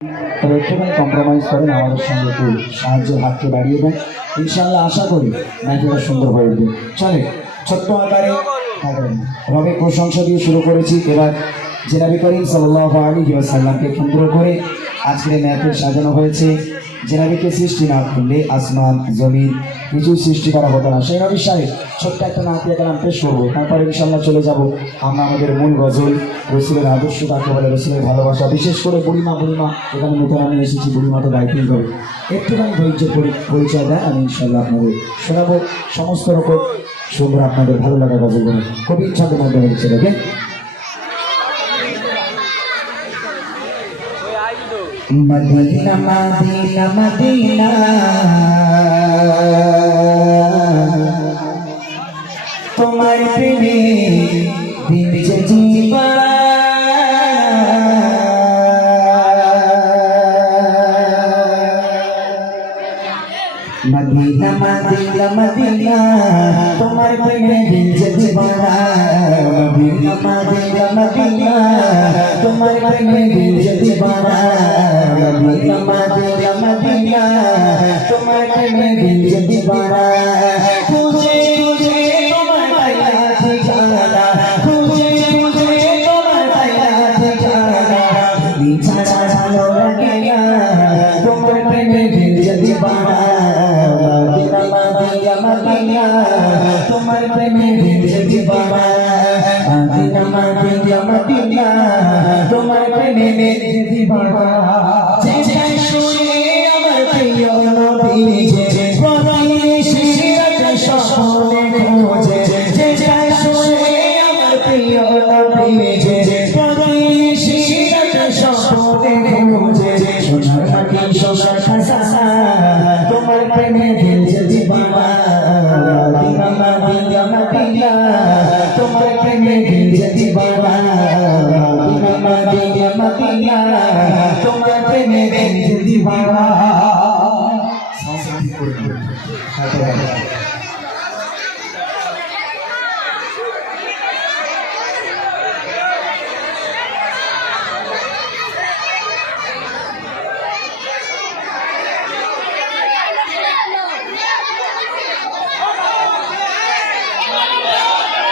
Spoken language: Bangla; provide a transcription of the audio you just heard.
তবে একটুখানি কম্প্রোমাইজ করেন, আমাদের সঙ্গে একটু সাহায্যের হাতকে বাড়িয়ে দেন। ইনশাআল্লাহ আশা করি ম্যাচটা সুন্দর হয়ে উঠবে। চলে ছোট্ট আকারে রবের প্রশংসা দিয়ে শুরু করেছি। এবার জনাবে করিম সাল্লাল্লাহু আলাইহি ওয়াসাল্লামকে কেন্দ্র করে আজকের ম্যাচে সাজানো হয়েছে। জনাবিকে সৃষ্টি না করলে আসমান জমিন কিছুই সৃষ্টি করা হতো না। সেই নবী সাহেব ছোট্ট একটা নাতিয়া কালাম পেশ করবো, তারপরে ইনশাল্লাহ চলে যাব আমরা আমাদের মূল গজল। রসুলের আদর্শ কাকে বলে, রসুলের ভালোবাসা, বিশেষ করে বুড়িমা এখানে নতুন আমি এসেছি, বুড়িমা তো দায়িত্বই হবে, একটুখানি ধৈর্যের পরিচয় দেয়। আমি ইনশাল্লাহ আপনাদের শোনাবো সমস্ত রকম সুন্দর আপনাদের ভালো লাগা গজল করে খুবই ইচ্ছাদের মধ্যে হয়েছে। দেখেন মদিনা মদিনা মদিনা তোমার প্রেমে দিয়েছে জীবন, মদিনা মদিনা মদিনা তোমার প্রেমে দিয়েছে জীবন, মদিনা মদিনা মদিনা তোমার প্রেমে দিয়েছে জীবন, মদিনা মদিনা মদিনা তোমার প্রেমে দিয়েছে জীবন। খুঁজে খুঁজে তোমার পাইলা ঠিকানা, খুঁজে খুঁজে তোমার পাইলা ঠিকানা, ছাড়া ভালো লাগে না তোমার প্রেমে দিয়েছে জীবন, মদিনা মদিনা মদিনা তোমার প্রেমে দিয়েছে জীবন, মদিনা মদিনা মদিনা তোমার প্রেমে দিয়েছে জীবন। শুনে আমার প্রিয় নবী যে প্রণয়ে শিরাতে স্বপ্নে খোঁজে, শুনে আমার প্রিয় নবী যে প্রণয়ে শিরাতে স্বপ্নে খোঁজে, সোনার মাটি সোনার খাসা তোমার প্রেমে দিয়েছে জীবন, মদিনা মদিনা মদিনা তোমার প্রেমে দিয়েছে জীবন, মদিনা মদিনা মদিনা তোমার প্রেমে দিয়েছে জীবন।